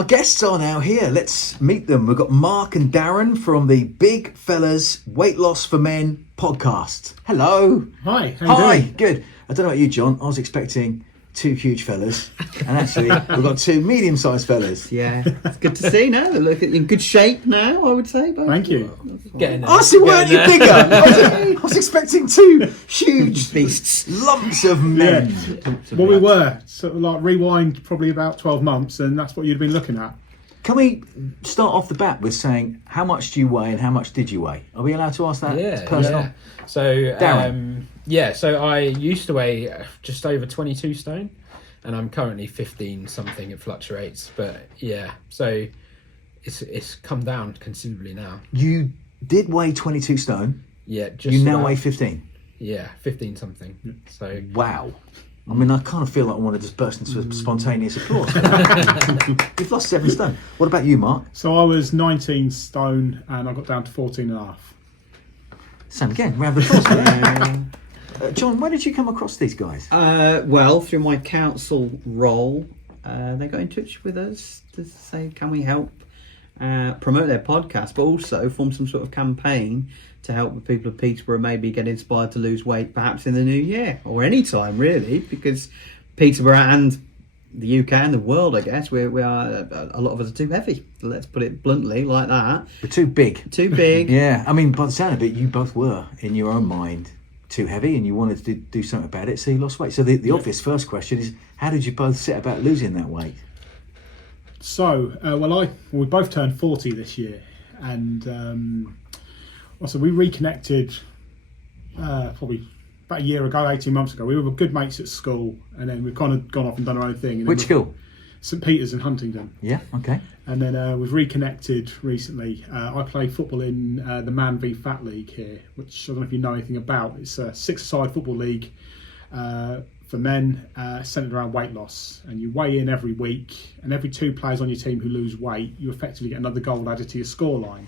Our guests are now here. Let's meet them. We've got Mark and Darren from the Big Fellas Weight Loss for Men podcast. Hello. Hi. How you doing? Good. I don't know about you, John. I was expecting two huge fellas, and actually we've got two medium-sized fellas. Yeah, it's good to see now. They look in good shape now, I would say. Both. Thank you. I see, weren't you bigger? I was expecting two huge beasts, lumps of men. Yeah. Well, we were sort of like rewind probably about 12 months, and that's what you'd been looking at. Can we start off the bat with saying how much do you weigh and how much did you weigh? Are we allowed to ask that? It's personal. Yeah. So, Darren. So I used to weigh just over 22 stone, and I'm currently 15 something. It fluctuates, but yeah. So it's come down considerably now. You did weigh 22 stone. Yeah. Just you now about, weigh 15. Yeah, 15 something. So wow. I mean, I kind of feel like I want to just burst into spontaneous applause. You've lost 7 stone. What about you, Mark? So I was 19 stone and I got down to 14 and a half. Same again. Round of applause. John, where did you come across these guys? Well, through my council role, they got in touch with us to say, can we help promote their podcast, but also form some sort of campaign to help the people of Peterborough maybe get inspired to lose weight, perhaps in the new year or any time really, because Peterborough and the UK and the world, I guess, we are a lot of us are too heavy. Let's put it bluntly like that. We're too big. Too big. Yeah, I mean, by the sound of it, you both were in your own mind too heavy, and you wanted to do something about it, so you lost weight. So the obvious first question is, how did you both set about losing that weight? So, we both turned 40 this year, and so we reconnected probably about a year ago, 18 months ago. We were good mates at school, and then we've kind of gone off and done our own thing. And which school? St Peter's in Huntingdon. Yeah, okay. And then we've reconnected recently. I play football in the Man v Fat League here, which I don't know if you know anything about. It's a 6-a-side football league for men, centred around weight loss. And you weigh in every week, and every 2 players on your team who lose weight, you effectively get another goal added to your scoreline.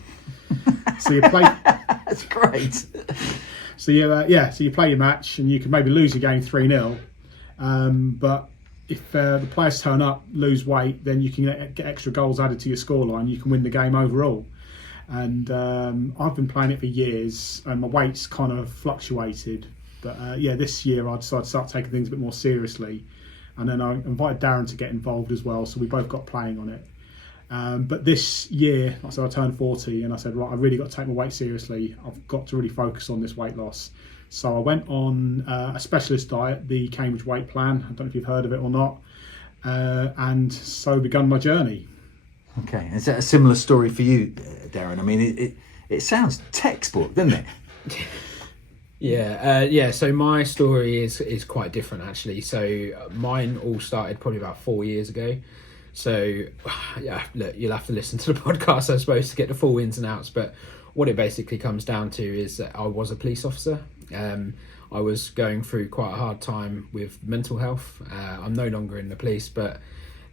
So you play. That's great. So you play your match, and you can maybe lose your game 3-0, but if the players turn up, lose weight, then you can get extra goals added to your scoreline. You can win the game overall. And I've been playing it for years, and my weight's kind of fluctuated. But this year I decided to start taking things a bit more seriously. And then I invited Darren to get involved as well, so we both got playing on it. But this year, like I said, I turned 40, and I said, right, I really got to take my weight seriously. I've got to really focus on this weight loss. So I went on a specialist diet, the Cambridge Weight Plan. I don't know if you've heard of it or not. And so begun my journey. Okay, is that a similar story for you, Darren? I mean, it sounds textbook, doesn't it? Yeah. So my story is quite different actually. So mine all started probably about 4 years ago. So yeah, look, you'll have to listen to the podcast, I suppose, to get the full ins and outs. But what it basically comes down to is that I was a police officer. I was going through quite a hard time with mental health. I'm no longer in the police, but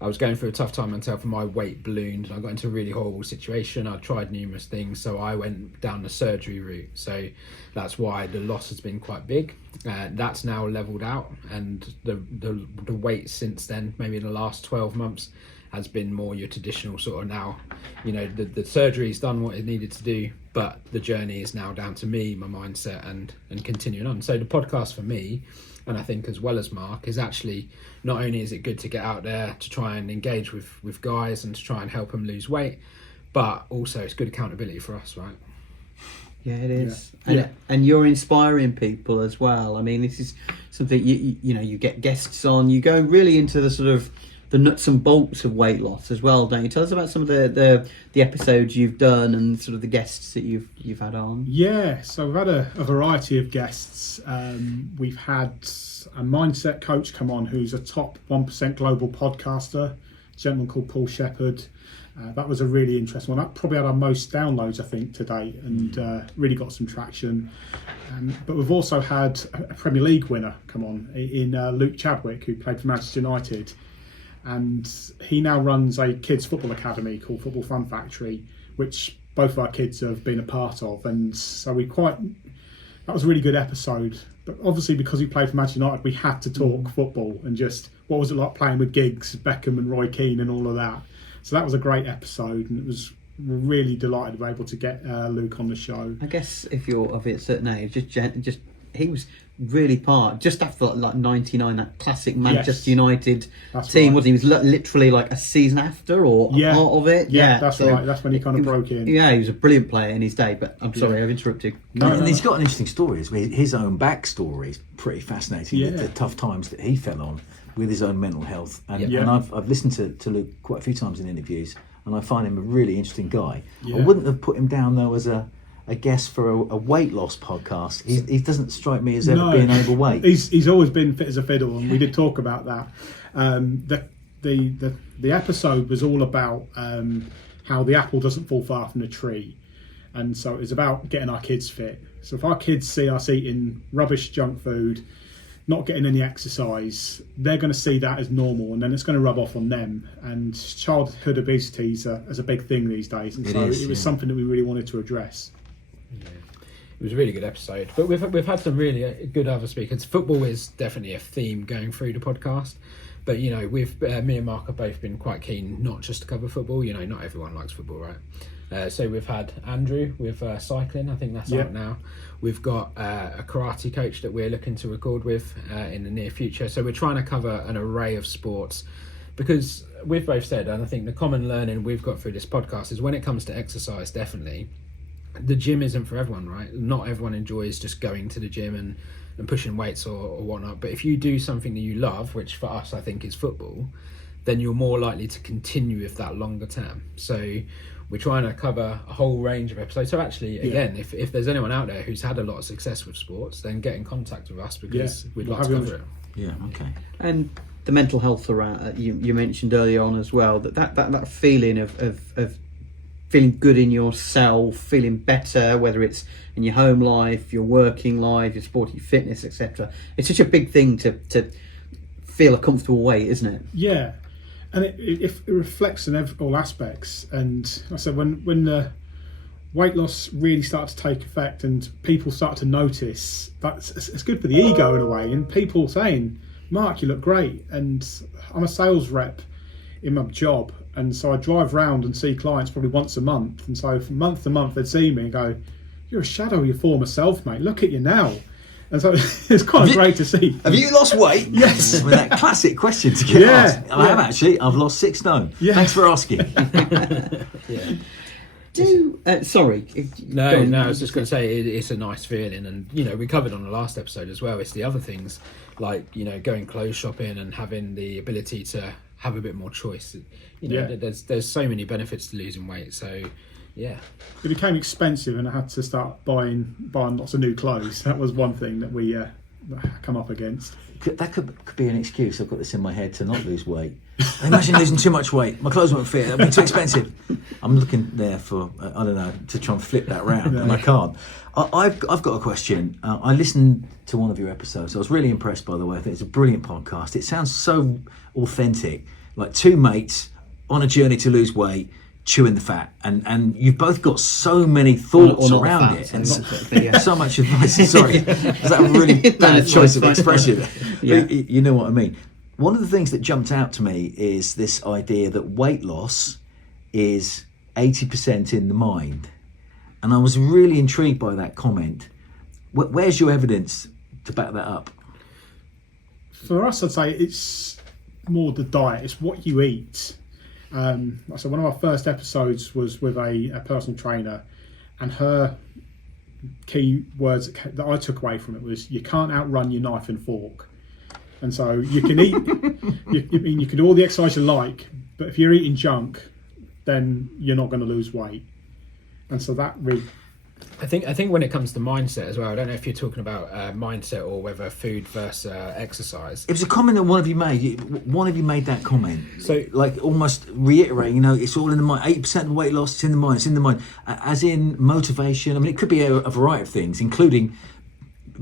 I was going through a tough time myself, and my weight ballooned, and I got into a really horrible situation. I tried numerous things, so I went down the surgery route. So that's why the loss has been quite big. That's now leveled out, and the weight since then, maybe in the last 12 months, has been more your traditional sort of now, the surgery's done what it needed to do, but the journey is now down to me, my mindset, and continuing on. So the podcast for me, and I think as well as Mark, is actually, not only is it good to get out there to try and engage with guys and to try and help them lose weight, but also it's good accountability for us, right? Yeah, it is. Yeah. And you're inspiring people as well. I mean, this is something, you get guests on, you go really into the sort of the nuts and bolts of weight loss as well, don't you? Tell us about some of the episodes you've done and sort of the guests that you've had on. Yeah, so we've had a variety of guests. We've had a mindset coach come on who's a top 1% global podcaster, a gentleman called Paul Shepherd. That was a really interesting one. That probably had our most downloads, I think, to date, and really got some traction. But we've also had a Premier League winner come on in Luke Chadwick, who played for Manchester United. And he now runs a kids football academy called Football Fun Factory, which both of our kids have been a part of. And so that was a really good episode. But obviously, because he played for Manchester United, we had to talk football and just what was it like playing with Giggs, Beckham and Roy Keane and all of that. So that was a great episode, and we're really delighted to be able to get Luke on the show. I guess if you're of a certain age, just he was really part just after like 99, that classic Manchester United That's team, right. wasn't he? He was literally like a season after or a part of it. That's so right. That's when he kind of broke in. Yeah, he was a brilliant player in his day. But I'm sorry, I've interrupted. And he's got an interesting story. His own backstory is pretty fascinating. Yeah. The tough times that he fell on with his own mental health. And, Yeah. and I've listened to Luke quite a few times in interviews, and I find him a really interesting guy. Yeah. I wouldn't have put him down though as a guest for a weight loss podcast. He doesn't strike me as ever being overweight. He's always been fit as a fiddle, and we did talk about that. The episode was all about how the apple doesn't fall far from the tree, and so it was about getting our kids fit. So if our kids see us eating rubbish junk food, not getting any exercise, they're going to see that as normal, and then it's going to rub off on them. And childhood obesity is a big thing these days, and it was something that we really wanted to address. Yeah. It was a really good episode, but we've had some really good other speakers. Football is definitely a theme going through the podcast, but you know, we've me and Mark have both been quite keen not just to cover football. You know, not everyone likes football, right? So we've had Andrew with cycling. I think that's out now. We've got a karate coach that we're looking to record with in the near future. So we're trying to cover an array of sports, because we've both said, and I think the common learning we've got through this podcast is when it comes to exercise, definitely, the gym isn't for everyone, right? Not everyone enjoys just going to the gym and pushing weights or whatnot. But if you do something that you love, which for us I think is football, then you're more likely to continue with that longer term. So we're trying to cover a whole range of episodes. So actually, again, if there's anyone out there who's had a lot of success with sports, then get in contact with us, because we'd like to cover it. Yeah, okay. And the mental health around you mentioned earlier on as well, that feeling of feeling good in yourself, feeling better, whether it's in your home life, your working life, your sporty fitness, etc. It's such a big thing to feel a comfortable weight, isn't it? Yeah, and it reflects in all aspects. And like I said, when the weight loss really starts to take effect and people start to notice, it's good for the ego in a way. And people saying, "Mark, you look great." And I'm a sales rep in my job, and so I drive around and see clients probably once a month. And so from month to month, they'd see me and go, "You're a shadow of your former self, mate. Look at you now." And so it's quite great to see. Have you lost weight? Yes. With that classic question to get asked. I have actually. I've lost 6 stone. Yeah. Thanks for asking. Sorry. No, I was just going to say it's a nice feeling, and you know, we covered on the last episode as well. It's the other things, like, you know, going clothes shopping and having the ability to have a bit more choice. You know, there's so many benefits to losing weight. So yeah, It became expensive, and I had to start buying lots of new clothes. That was one thing that we come up against. That could be an excuse. I've got this in my head to not lose weight. Imagine losing too much weight. My clothes won't fit. That'd be too expensive. I'm looking there for I don't know, to try and flip that round, and I can't. I've got a question. I listened to one of your episodes. I was really impressed, by the way. I think it's a brilliant podcast. It sounds so authentic, like two mates on a journey to lose weight, chewing the fat, and you've both got so many thoughts around it, and so much advice. Sorry, is that a really bad choice of expression? Yeah. You know what I mean. One of the things that jumped out to me is this idea that weight loss is 80% in the mind, and I was really intrigued by that comment. Where's your evidence to back that up? For us, I'd say it's more the diet. It's what you eat. So one of our first episodes was with a personal trainer, and her key words that I took away from it was, you can't outrun your knife and fork. And so you can eat, you can do all the exercise you like, but if you're eating junk, then you're not going to lose weight. And so that we... I think when it comes to mindset as well, I don't know if you're talking about mindset or whether food versus exercise. It was a comment that one of you made. One of you made that comment. So, like, almost reiterating, you know, it's all in the mind. 8% of weight loss, it's in the mind. It's in the mind. As in motivation. I mean, it could be a variety of things, including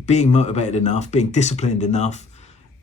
being motivated enough, being disciplined enough,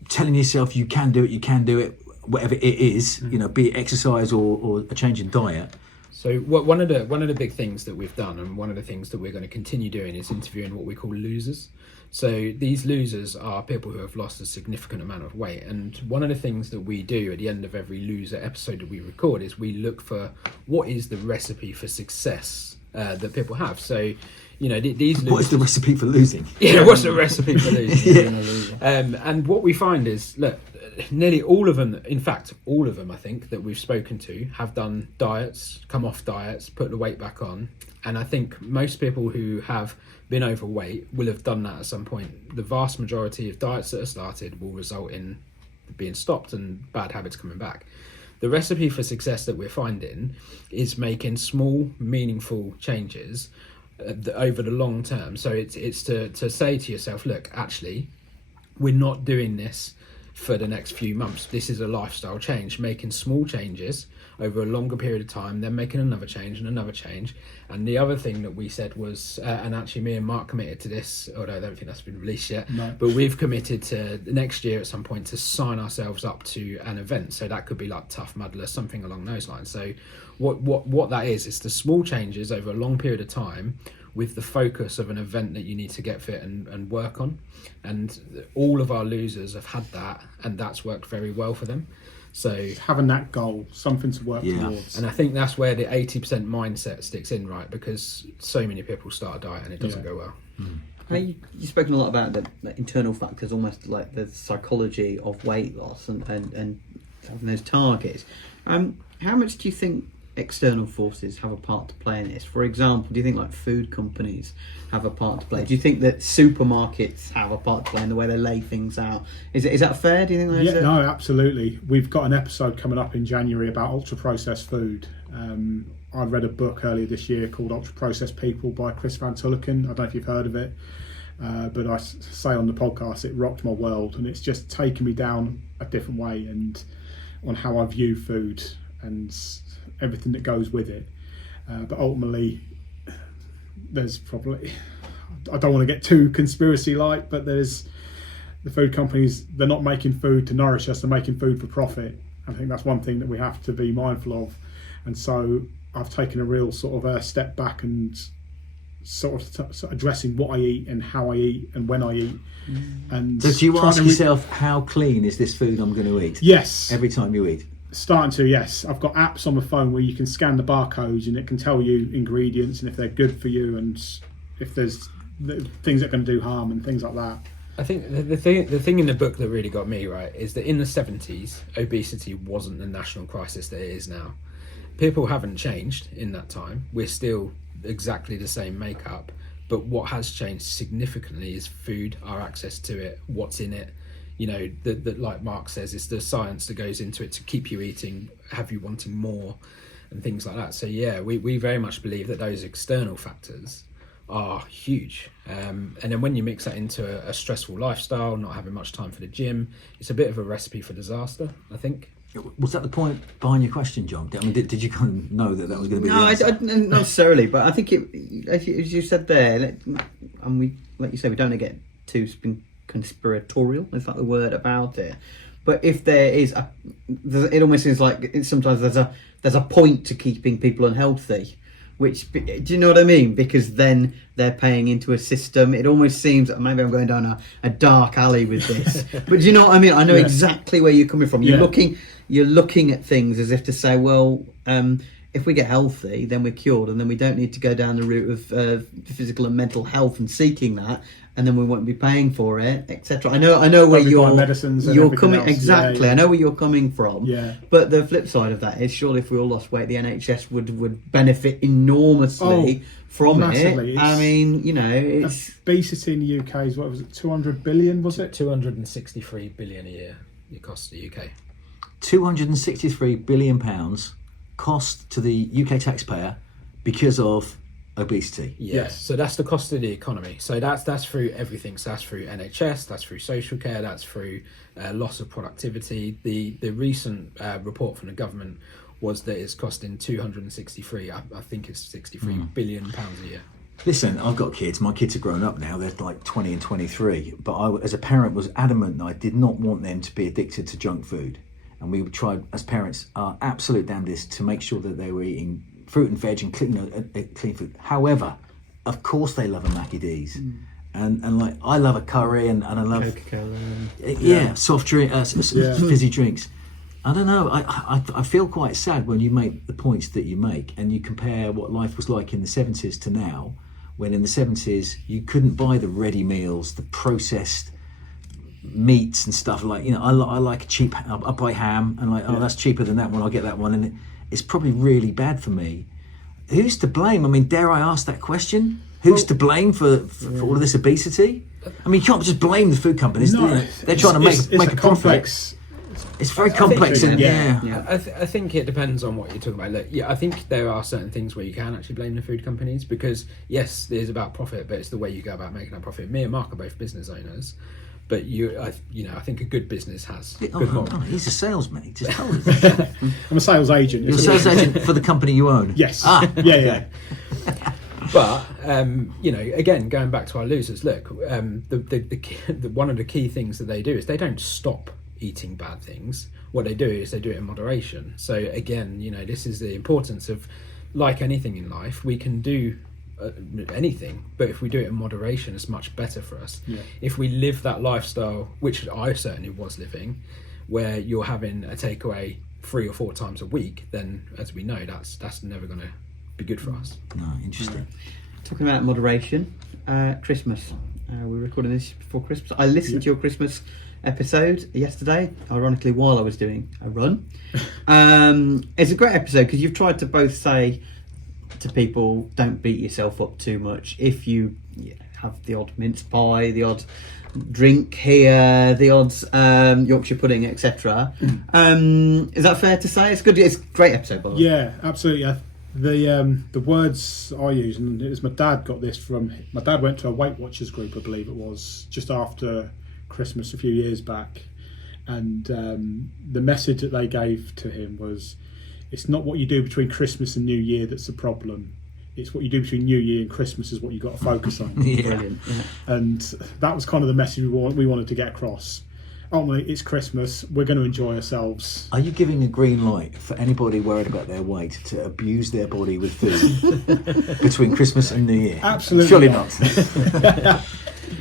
telling yourself you can do it, whatever it is, you know, be it exercise or a change in diet. So one of the big things that we've done, and one of the things that we're going to continue doing, is interviewing what we call losers. So these losers are people who have lost a significant amount of weight. And one of the things that we do at the end of every loser episode that we record is we look for what is the recipe for success that people have. So, you know, these losers... What is the recipe for losing? Yeah, what's the recipe for losing? Yeah. And what we find is, look, nearly all of them, in fact, all of them, I think, that we've spoken to have done diets, come off diets, put the weight back on. And I think most people who have been overweight will have done that at some point. The vast majority of diets that are started will result in being stopped and bad habits coming back. The recipe for success that we're finding is making small, meaningful changes over the long term. So it's to say to yourself, look, actually, we're not doing this for the next few months. This is a lifestyle change, making small changes over a longer period of time, then making another change and another change. And the other thing that we said was, and actually me and Mark committed to this, although I don't think that's been released yet, but we've committed to next year at some point to sign ourselves up to an event. So that could be like Tough Mudder, something along those lines. So what that is the small changes over a long period of time with the focus of an event that you need to get fit and work on. And all of our losers have had that, and that's worked very well for them. So having that goal, something to work towards. And I think that's where the 80% mindset sticks in, right? Because so many people start a diet and it doesn't go well. I mean, you've spoken a lot about the internal factors, almost like the psychology of weight loss and having those targets. How much do you think external forces have a part to play in this? For example, do you think like food companies have a part to play? Do you think that supermarkets have a part to play in the way they lay things out? Is that fair? Do you think that's No, absolutely. We've got an episode coming up in January about ultra processed food. I read a book earlier this year called Ultra Processed People by Chris Van Tulloken. I don't know if you've heard of it, but I say on the podcast it rocked my world, and it's just taken me down a different way and on how I view food and everything that goes with it. But ultimately, there's probably, I don't want to get too conspiracy-like, but there's the food companies, they're not making food to nourish us, they're making food for profit. I think that's one thing that we have to be mindful of. And so I've taken a real sort of a step back and sort of addressing what I eat and how I eat and when I eat. And so do you ask yourself, how clean is this food I'm going to eat? Yes. Every time you eat? Starting to, yes. I've got apps on my phone where you can scan the barcodes and it can tell you ingredients and if they're good for you and if there's things that are going to do harm and things like that. I think the thing in the book that really got me, right, is that in the 70s, obesity wasn't the national crisis that it is now. People haven't changed in that time. We're still exactly the same makeup, but what has changed significantly is food, our access to it, what's in it. You know, that like Mark says, it's the science that goes into it to keep you eating, have you wanting more, and things like that. So yeah, we very much believe that those external factors are huge. And then when you mix that into a stressful lifestyle, not having much time for the gym, it's a bit of a recipe for disaster, I think. Was that the point behind your question, John? I mean, did you kind of know that was going to be the answer? No, not necessarily, but I think as you said there, and we, like you say, we don't want to get too conspiratorial, is that the word about it? But if there is it almost seems like sometimes there's a point to keeping people unhealthy, which, do you know what I mean? Because then they're paying into a system. It almost seems, maybe I'm going down a dark alley with this, but do you know what I mean? I know exactly where you're coming from. You're looking at things as if to say, well, if we get healthy, then we're cured, and then we don't need to go down the route of physical and mental health and seeking that, and then we won't be paying for it, etc. I know where medicines and you're coming else. exactly. Yeah. I know where you're coming from. Yeah. But the flip side of that is, surely if we all lost weight, the NHS would benefit enormously from massively. it. I mean, you know, it's obesity in the UK is, what was it, 200 billion? Was it 263 billion a year it costs the UK? 263 billion pounds cost to the UK taxpayer because of obesity. Yes. So that's the cost of the economy. So that's through everything. So that's through NHS, that's through social care, that's through loss of productivity. The recent report from the government was that it's costing 263, I think it's 63 billion pounds a year. Listen, I've got kids. My kids are grown up now. They're like 20 and 23. But I, as a parent, was adamant that I did not want them to be addicted to junk food. And we tried, as parents, our absolute damnedest to make sure that they were eating fruit and veg and clean food. However, of course they love a Mackie D's. And like I love a curry and I love Coca-Cola. soft drink, fizzy drinks. I don't know. I feel quite sad when you make the points that you make and you compare what life was like in the 70s to now, when in the 70s you couldn't buy the ready meals, the processed meats and stuff. Like, I like a cheap. I buy ham and like, that's cheaper than that one. I'll get that one, and it's probably really bad for me. Who's to blame? I mean, dare I ask that question? Who's to blame for all of this obesity? I mean, you can't just blame the food companies. No, they're trying to make a complex. Profit. It's very complex, and I think it depends on what you're talking about. Look, I think there are certain things where you can actually blame the food companies because yes, it is about profit, but it's the way you go about making that profit. Me and Mark are both business owners, but I think a good business has good model. He's a salesman. He just told us. I'm a sales agent. You're a sales agent for the company you own. Yes. Yeah. But again, going back to our losers, look, the one of the key things that they do is they don't stop eating bad things. What they do is they do it in moderation. So again, this is the importance of, like anything in life, we can do anything, but if we do it in moderation, it's much better for us. If we live that lifestyle, which I certainly was living, where you're having a takeaway 3 or 4 times a week, then as we know, that's never going to be good for us. No, interesting. Talking about moderation, Christmas. We're recording this before Christmas. I listened to your Christmas episode yesterday, ironically, while I was doing a run. It's a great episode because you've tried to both say to people, don't beat yourself up too much. If you have the odd mince pie, the odd drink here, the odd Yorkshire pudding, etc. Is that fair to say? It's good. It's a great episode, by the way. Yeah, absolutely. The words I use, and it was my dad got this from. My dad went to a Weight Watchers group, I believe it was, just after Christmas a few years back, and the message that they gave to him was, it's not what you do between Christmas and New Year that's the problem. It's what you do between New Year and Christmas is what you've got to focus on. Brilliant. Yeah. And that was kind of the message we wanted to get across. Ultimately, it's Christmas. We're going to enjoy ourselves. Are you giving a green light for anybody worried about their weight to abuse their body with food between Christmas and New Year? Absolutely. Surely not.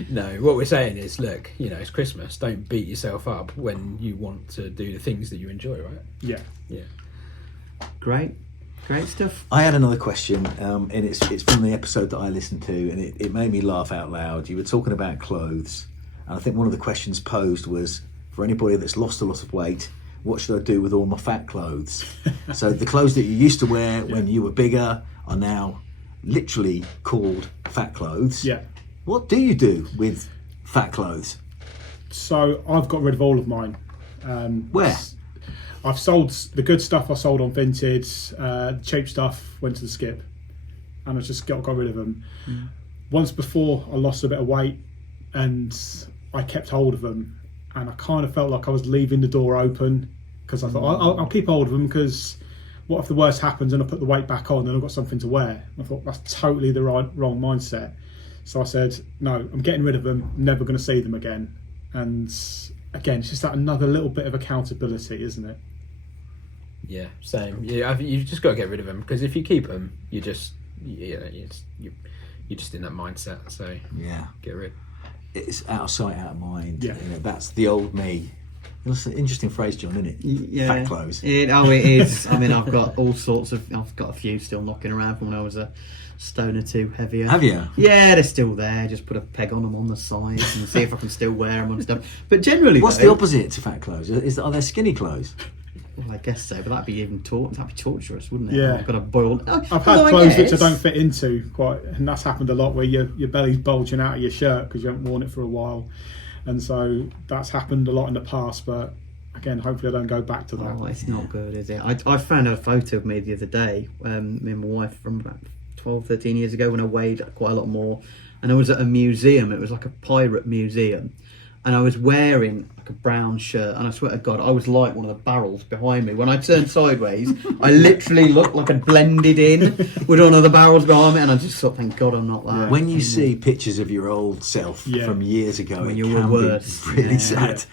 No, what we're saying is, look, it's Christmas. Don't beat yourself up when you want to do the things that you enjoy, right? Yeah. Great stuff. I had another question, and it's from the episode that I listened to, and it made me laugh out loud. You were talking about clothes, and I think one of the questions posed was, for anybody that's lost a lot of weight, what should I do with all my fat clothes? So the clothes that you used to wear when you were bigger are now literally called fat clothes. Yeah. What do you do with fat clothes? So I've got rid of all of mine. Where? I've sold the good stuff. I sold on Vinted. The cheap stuff went to the skip, and I just got rid of them. Once before, I lost a bit of weight, and I kept hold of them, and I kind of felt like I was leaving the door open because I thought I'll keep hold of them because what if the worst happens and I put the weight back on and I've got something to wear? I thought that's totally the wrong mindset. So I said, no, I'm getting rid of them. Never going to see them again. And again, it's just that another little bit of accountability, isn't it? Yeah, same. Yeah, you've just got to get rid of them because if you keep them, you're just in that mindset. So get rid. It's out of sight, out of mind. Yeah. That's the old me. That's an interesting phrase, John, isn't it? Yeah. Fat clothes. It is. I mean, I've got all sorts of. I've got a few still knocking around from when I was a stone or two heavier. Have you? Yeah, they're still there. Just put a peg on them on the side and see if I can still wear them and stuff. But generally, what's the opposite to fat clothes? Are there skinny clothes? Well, I guess so, but that'd be torturous, wouldn't it? Yeah. I've got a boiled. I've had clothes which I don't fit into quite, and that's happened a lot where your belly's bulging out of your shirt because you haven't worn it for a while, and so that's happened a lot in the past. But again, hopefully I don't go back to that. Oh, it's not good, is it? I found a photo of me the other day, me and my wife from about 12, 13 years ago when I weighed quite a lot more, and I was at a museum. It was like a pirate museum, and I was wearing like a brown shirt, and I swear to God, I was like one of the barrels behind me. When I turned sideways, I literally looked like I'd blended in with one of the barrels behind me, and I just thought, thank God I'm not that. When you see pictures of your old self from years ago, When it you can were be worse. really sad.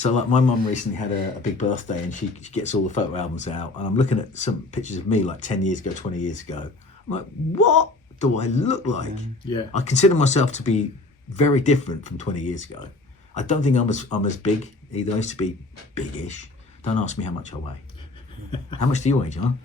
So like my mum recently had a big birthday, and she gets all the photo albums out, and I'm looking at some pictures of me like 10 years ago, 20 years ago. I'm like, what do I look like? Yeah. I consider myself to be very different from 20 years ago. I don't think I'm as big either. I used to be big-ish. Don't ask me how much I weigh. How much do you weigh, John?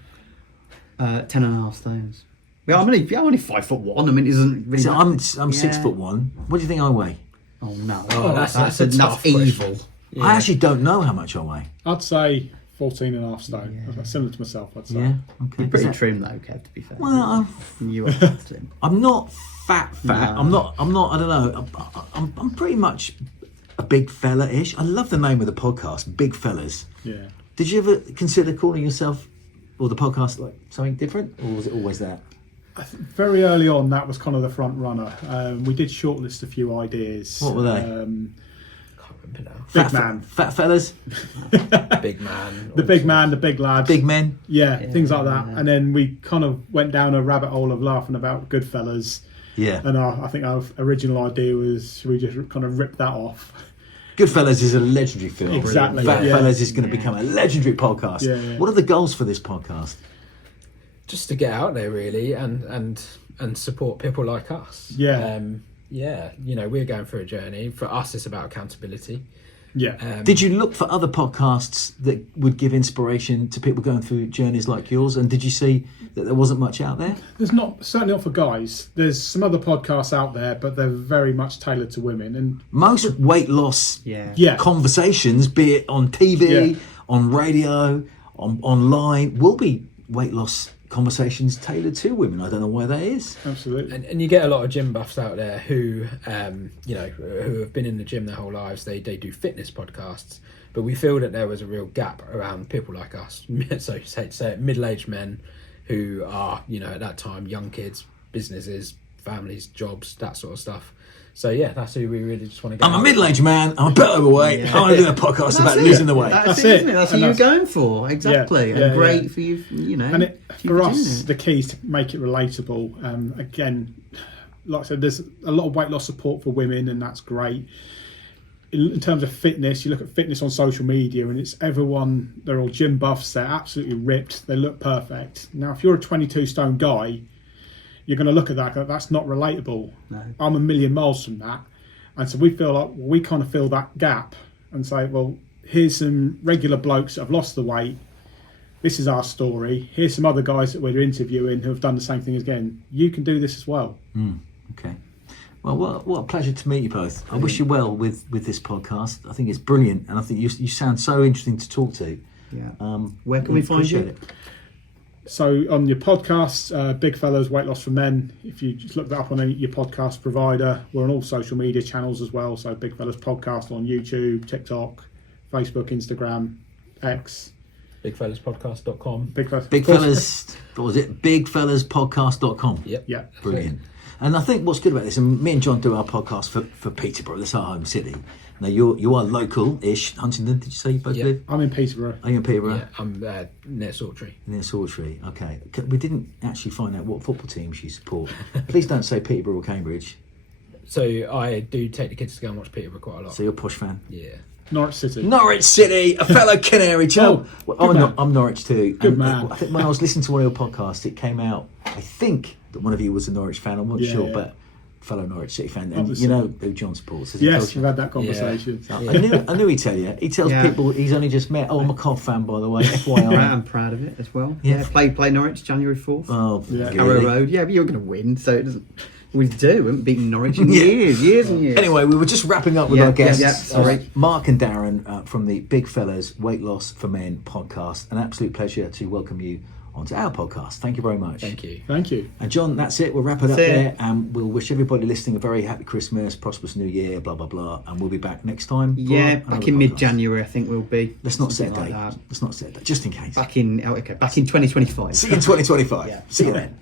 10.5 stones. Yeah, I'm only 5'1". I mean, it isn't really. So that- I'm yeah. 6'1". What do you think I weigh? Oh no! Oh, that's a tough evil. question. Yeah. I actually don't know how much I weigh. I'd say 14.5 stone. That's similar to myself, I'd say. Yeah, okay. You're pretty Is that- trim though, Kev. To be fair. Well, You are slim. I'm not fat. No. I'm not. I don't know. I'm pretty much a big fella-ish. I love the name of the podcast, Big Fellas. Yeah. Did you ever consider calling yourself or the podcast like something different, or was it always that? Very early on, that was kind of the front runner. We did shortlist a few ideas. What were they? Can't remember now. Big man. Fat fellas, Big man. The big man, the big lads. big men. Yeah, things like that. And then we kind of went down a rabbit hole of laughing about Goodfellas. Yeah. And I think our original idea was, should we just kind of rip that off? Goodfellas is a legendary film. Exactly, Fat yeah. Fellas is going to become a legendary podcast. Yeah, yeah. What are the goals for this podcast? Just to get out there really and support people like us. Yeah. Yeah, you know, we're going through a journey. For us, it's about accountability. Yeah. Did you look for other podcasts that would give inspiration to people going through journeys like yours? And did you see that there wasn't much out there? There's certainly not for guys. There's some other podcasts out there, but they're very much tailored to women. And Most weight loss yeah. conversations, be it on TV, Yeah. on radio, online, will be weight loss conversations tailored to women. I don't know why that is. Absolutely. And you get a lot of gym buffs out there who, you know, who have been in the gym their whole lives. They do fitness podcasts, but we feel that there was a real gap around people like us. So say it, middle-aged men who are, you know, at that time, young kids, businesses, families, jobs, that sort of stuff. So yeah, that's who we really just want to get. I'm a out. middle-aged man. I'm a bit overweight. I want to do a podcast about losing the weight. That's it. isn't it? That's what And you're that's- going for, exactly. Yeah, and yeah, great yeah. for you, you know. And you for doing us, it. the key is to make it relatable. Again, like I said, there's a lot of weight loss support for women, and that's great. In terms of fitness, you look at fitness on social media, and it's everyone, they're all gym buffs, they're absolutely ripped, they look perfect. Now, if you're a 22 stone guy, you're going to look at that, go, that's not relatable. No. I'm a million miles from that. And so we feel like we kind of fill that gap and say, well, here's some regular blokes that have lost the weight. This is our story. Here's some other guys that we're interviewing who have done the same thing again. You can do this as well. Okay. Well, what a pleasure to meet you both. I wish you well with this podcast. I think it's brilliant, and I think you sound so interesting to talk to. Yeah. Where can we find appreciate you? it. So on your podcast, Big Fellas, Weight Loss for Men, if you just look that up on your podcast provider, we're on all social media channels as well. So Big Fellas Podcast on YouTube, TikTok, Facebook, Instagram, X. BigFellasPodcast.com. Big Fellas. Big Fellas, what was it? BigFellasPodcast.com. Yep. Yeah. Brilliant. And I think what's good about this, and me and John do our podcast for Peterborough, that's our home city. Now you are local-ish. Huntingdon, did you say you both Yeah. live? I'm in Peterborough. Are you in Peterborough? Yeah, I'm near Saltry. Near Sawtry. Okay. We didn't actually find out what football teams you support. Please don't say Peterborough or Cambridge. So I do take the kids to go and watch Peterborough quite a lot. So you're a posh fan. Yeah. Norwich City. Norwich City, a fellow Canary. Do you know, good man. I'm Norwich too. Good And, man. I think when I was listening to one of your podcasts, it came out, I think that one of you was a Norwich fan. I'm not Yeah, sure, yeah. but fellow Norwich City fan. And Obviously. you know who John supports. Has he Yes, told you? we've had that conversation. I knew he'd tell you. He tells Yeah. people he's only just met. Oh, I'm a Cov fan, by the way. Right, FYI. I'm proud of it as well. Yeah. Yeah, play Norwich January 4th. Oh, Yeah. really? Harrow Road. Yeah, but you're going to win, so it doesn't. We do. We haven't beaten Norwich in Yeah. years and years. Anyway, we were just wrapping up with Yeah, our guests, yeah, sorry. Mark and Darren from the Big Fellas Weight Loss for Men podcast. An absolute pleasure to welcome you onto our podcast. Thank you very much. Thank you. Thank you. And John, that's it. We'll wrap it up That's it. there, and we'll wish everybody listening a very happy Christmas, prosperous New Year, blah blah blah. And we'll be back next time. for Yeah, another back in podcast. mid-January, I think we'll be. Let's not set a Something date. like that. Let's not set a date, just in case. Back in 2025. See you in 2025. Yeah. See you then.